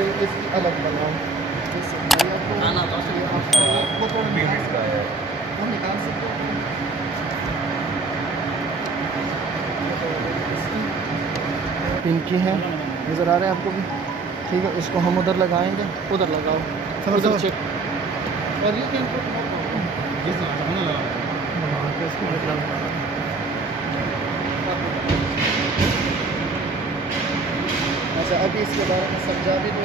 फिर इसकी अलग बनाओ। जैसे भाई आपको ये आपका वो तो वो निकाल सकते हो। इनकी है, नज़र आ रहे हैं आपको भी? ठीक है, इसको हम उधर लगाएंगे, उधर लगाओ, उधर चेक। और ये क्या अच्छा, अभी इसके बारे में समझा भी दो।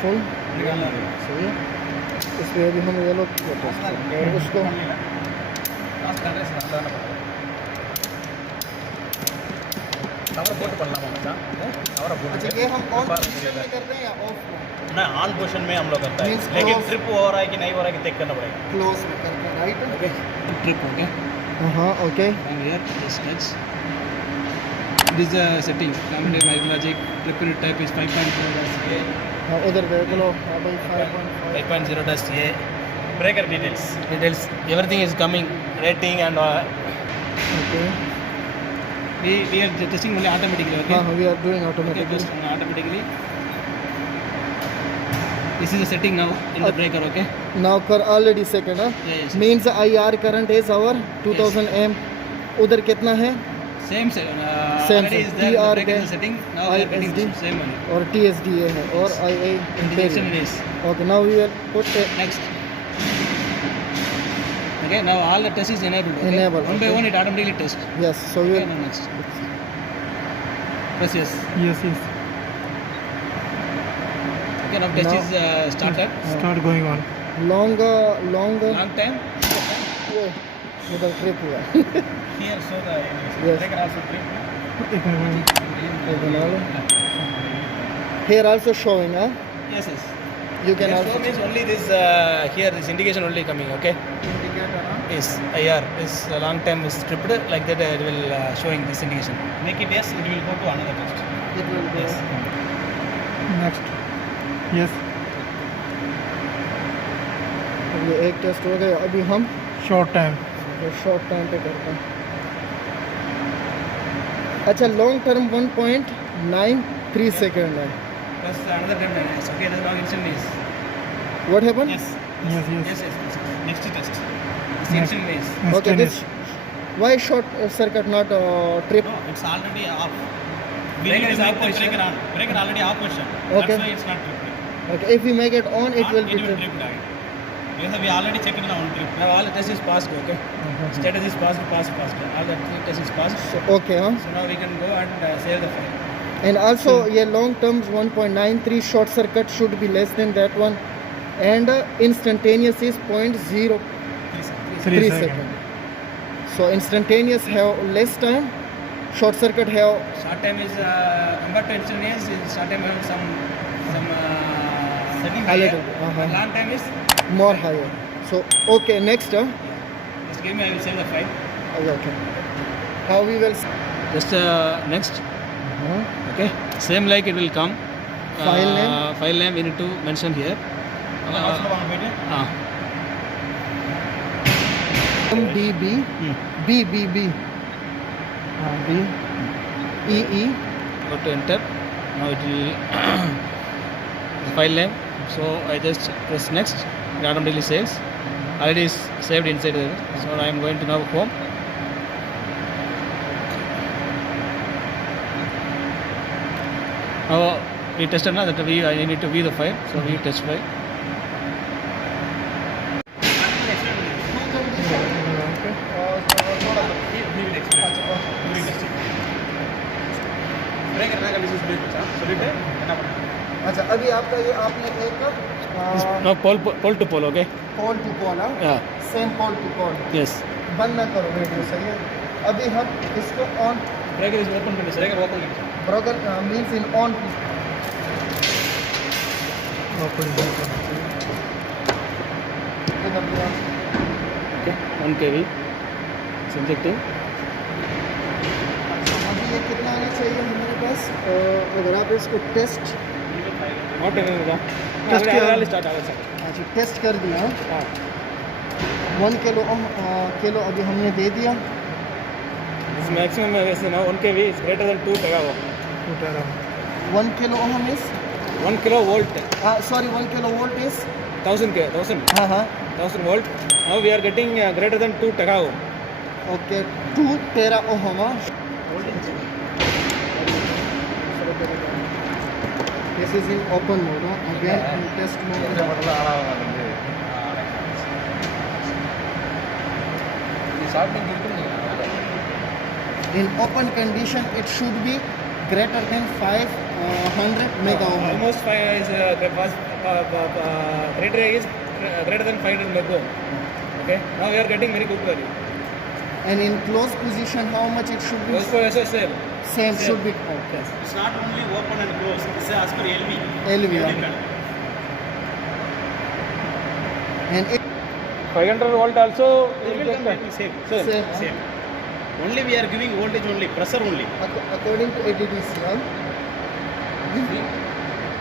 फुल सही है, इस पर अभी हम ये लोग और उसको अच्छा, ये हम ऑन पोजीशन में करते हैं या ऑफ में? ना ऑन पोजीशन में हम लोग करता है, Means लेकिन close. ट्रिप हो रहा है कि नहीं हो रहा है कि चेक करना पड़ेगा। क्लोज में करते हैं, राइट? ओके, ट्रिप हो गया। हाँ, okay. And here this next. This is the setting. Family Micrologic trip unit type is 5.0-A. हाँ, उधर देख लो। हाँ भाई, 5.5 5.0-A. Breaker details. Everything is coming. Rating and okay. we are testing only automatically. Okay. हाँ, we are doing Okay, automatically. just automatically. This is the setting now in the breaker. Okay. Now for already second, huh? Yes. Means IR current is our 2000 amp. उधर कितना है? Same. Same, Already is there. The TR breaker is के setting. Now we are getting ISD same only. और TSDA है और IA Indication imperial. is Okay, now we will put it next. Okay. Now all the test is enabled. Okay? Enable, One by okay. one it automatically tests. yes. So we Okay. will Now next. Press yes. yes. Okay. Now test Now- is started. Start going on. Longer. Long time. ये उधर trip हुआ। Here show the Yes. breaker also trip. Here also showing, huh? Yes. You can Here also show means only this here this indication only coming. Okay. Yes. IR is a long time is tripped like that. It will showing this indication. Make it yes. It will go to another test. it will go. Yes. Next. Yes. ये एक test हो गया, अभी हम short time पे करते हैं। अच्छा, लॉन्ग टर्म 1.93 सेकेंड है। Plus another time. Okay. The long instant is. What happened? Yes. Yes. Next test. This instant is. Okay, this why short circuit not trip? No, it's already off. Breaker is off position. Breaker already off position. Okay. That's why it's not tripping. Okay, if we make it on, it will be trip. trip again. Because we already checked it on trip. Now all the test is passed. Okay. Status is passed. All the test is passed. So, okay, huh? So now we can go and save the file. And also, yeah, long terms 1.93 short circuit should be less than that one, and instantaneous is 0.03 second. So instantaneous have less time, short circuit have Short time is compared to instantaneous. Short time have some setting A higher. little, uh-huh. But long time is. more higher. So okay, next, Just give me. I will save the file. okay. How we will? Just next. Okay. Same like it will come. File name? File name we need to mention here. MDB, BBB, B, EE. Go to enter. Now it will file name. So I just press next. It automatically saves. Already is saved inside there. So I am going to now home. Now we tested now that I need to view the file. So we test file. अच्छा, अभी आपका ये आपने एक Now pole to pole. Okay. Pole to pole, Yeah. Same pole to pole, Yes. बंद ना करो video, सही है? अभी हम इसको on Breaker is open condition. Breaker open condition. Broker means in on Okay. 1 kV. It's injecting. अभी ये कितना आना चाहिए हमारे पास? अगर आप इसको test Not taking it. Test किया? Start. अच्छा टेस्ट कर दिया, 1 किलो अभी हमने दे दिया, This maximum now 1 kV is greater than 2 teraohm. 2 tera. 1 kilo ohm is 1 kilovolt, sorry 1 kilovolt is 1000 volt. Now we are getting greater than 2 teraohm. okay 2 tera ohm this is in open mode again in test mode in open condition it should be greater than 500 mega ohm Almost 5 is greater than 500 mega ohm. Okay. Now we are getting very good value. and in closed position how much it should be Also SSL. same should be okay. It's not only open and close. It's as per LV. LV and it 500 volt also It will completely same. same Same. Only we are giving voltage only, pressure only. according to ADDC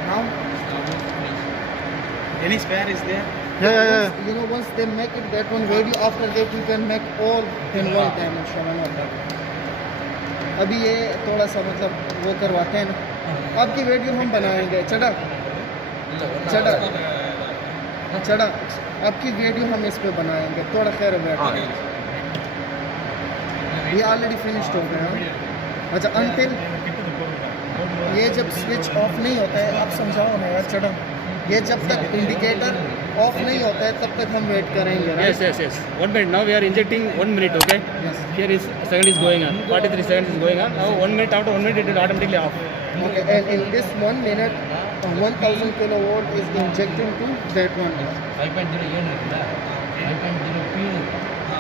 now Any spare is there? you know once they make it that one video after that you can make all in one dimension अभी ये थोड़ा सा मतलब वो करवाते हैं ना आपकी वीडियो हम बनाएंगे चढ़ा आपकी वीडियो हम इस पे बनाएंगे थोड़ा खैर बैठ ये ऑलरेडी फिनिश्ड हो गया अच्छा अनटिल ये जब स्विच ऑफ नहीं होता है आप समझाओ ना यार चढ़ा ये जब तक इंडिकेटर ऑफ नहीं होता है तब तक हम वेट करेंगे right? Yes. 1 minute. Now we are injecting 1 minute. Okay. Yes. Here is second is going on. 43 seconds is going on. Now 1 minute after 1 minute it will automatically off. Okay, and in this 1 minute 1000 kilowatt is injecting to that one 5.0 ಏನು ಇರಲ್ಲ 5.0 P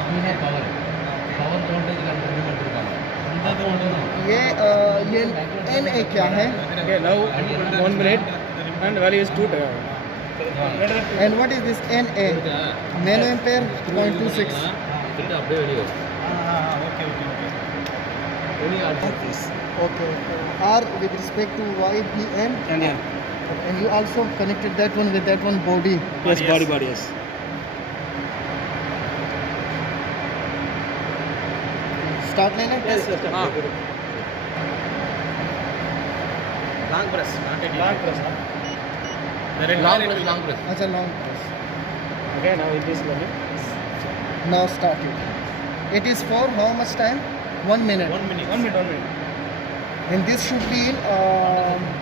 ಪೀನೇ power voltage control ಮಾಡಿರ್ತಾರೆ ಅಂತ ये NA क्या है Okay. Now 1 minute and value is 2 teraohm. and what is this NA nano ampere 0.26 ಇದನ್ನ அப்படியே வெளியே Okay. வெளியே ஆடுறது okay R with respect to YBN And yeah. and you also connected that one with that one body Yes. Body. Yes. start लेना Yes. Long press, not a long press. Long press long press अच्छा long press Okay. Now it is running. now start it is for how much time 1 minute 1 minute. 1 minute. and this should be in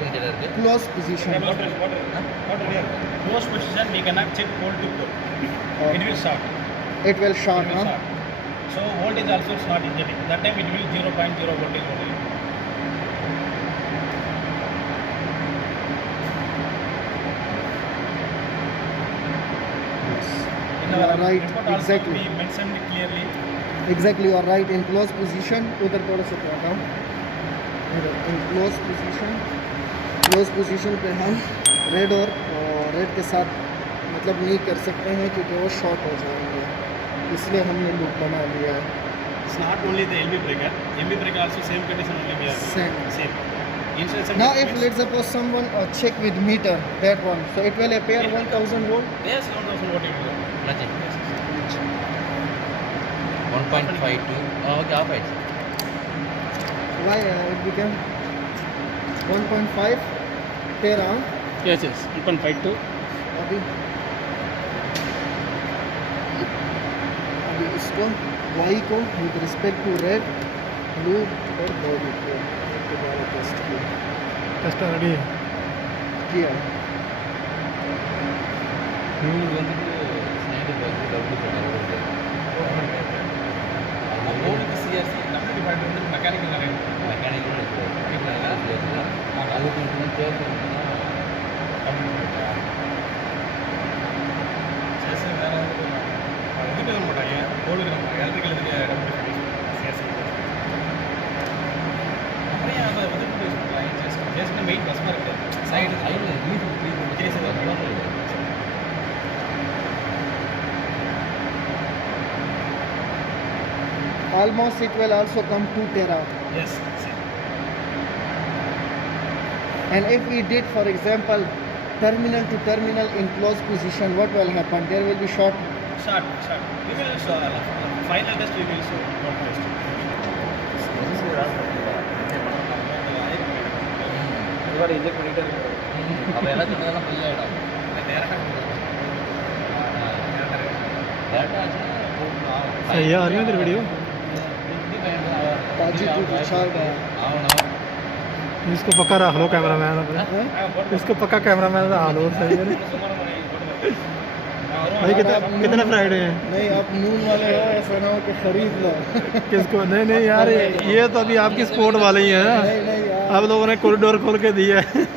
கொஞ்சம் இருக்கு close position Water here. Close position, we cannot check pole to pole. It will short. it will It short will short. So voltage also is not injecting. That time it will 0.0 voltage only. In You our are right, report also exactly. we mentioned clearly. Exactly, you are right. In close position, उधर थोड़ा सा थोड़ा in close position पे हम red और red के साथ मतलब नहीं कर सकते हैं क्योंकि वो शॉर्ट हो जाएंगे इसलिए हमने लूप बना लिया है It's not only the LV breaker. LV breaker also same condition only we are Same. Same. Insulation now if means- let's suppose someone check with meter that one so it will appear 1000 volt Yes, 1000 watt it will go. ఇలా check 1.52 okay of అయితే why it became 1.5 tera Yes. 1.52. अभी इसको y को with respect to red blue और body को दोबारा test Test ready. किया இவங்களுக்கு வந்துட்டு ஸ்னைடர் பேக் டபுள் போட்டாங்க Board CRC, double divided into mechanical arrangement. Mechanical அது கொஞ்சம் சேர்த்துனா CRC வேற இதுக்கு எழுத மாட்டாங்க போர்டு எலக்ட்ரிக்கல் இதுக்கு டபுள் CRC அப்படியே அதை வந்து யூஸ் பண்ணலாம் CRC மெயின் பஸ்மாக இருக்குது side idea almost it will also come 2 tera S and if we did for example terminal to terminal in close position what will happen there will be short short we will show final test we will show what test ಇವಾಗ inject ಮಾಡಿದ್ದಾರೆ ಅವೆಲ್ಲ ತಿನ್ನೋದೆಲ್ಲ full ಇಡೋದು सही है आ रही है तेरी video ताजी को विशाल का इसको पक्का रख लो कैमरा मैन इसको पक्का कैमरा मैन रख लो सही है भाई कितने फ्राइडे हैं नहीं आप नून वाले हो ऐसा ना हो कि खरीद लो किसको नहीं नहीं यार ये तो अभी आपकी स्पोर्ट वाले ही है ना नहीं नहीं यार आप लोगों ने कॉरिडोर खोल के दिया है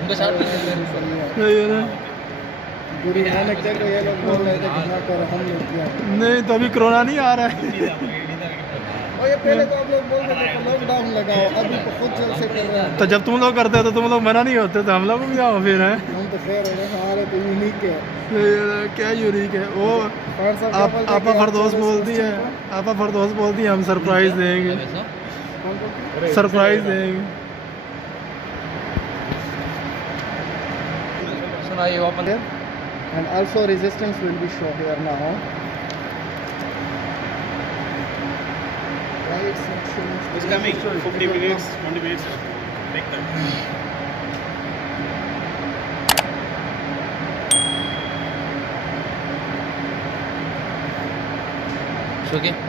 उनका साथ सही है ना गुरु नानक देव को ये लोग बोल रहे थे कि ना करो हम लोग किया नहीं तो अभी कोरोना नहीं आ रहा है और ये पहले तो आप लोग बोलते थे कि लॉकडाउन लगाओ अभी तो खुद जल से कर रहे हैं तो जब तुम लोग करते हो तो तुम लोग मना नहीं होते तो हम लोग भी आओ फिर है हम तो खैर है हमारे तो यूनिक है क्या यूनिक है वो और सब क्या बोलते हैं आपा कि फरदौस आप बोलती है आपा फरदौस बोलती है हम सरप्राइज देंगे सरप्राइज देंगे So now you open there and also resistance will be shown here now. Why it's not showing? It's coming. 50 minutes, 20 minutes. Take that. It's okay.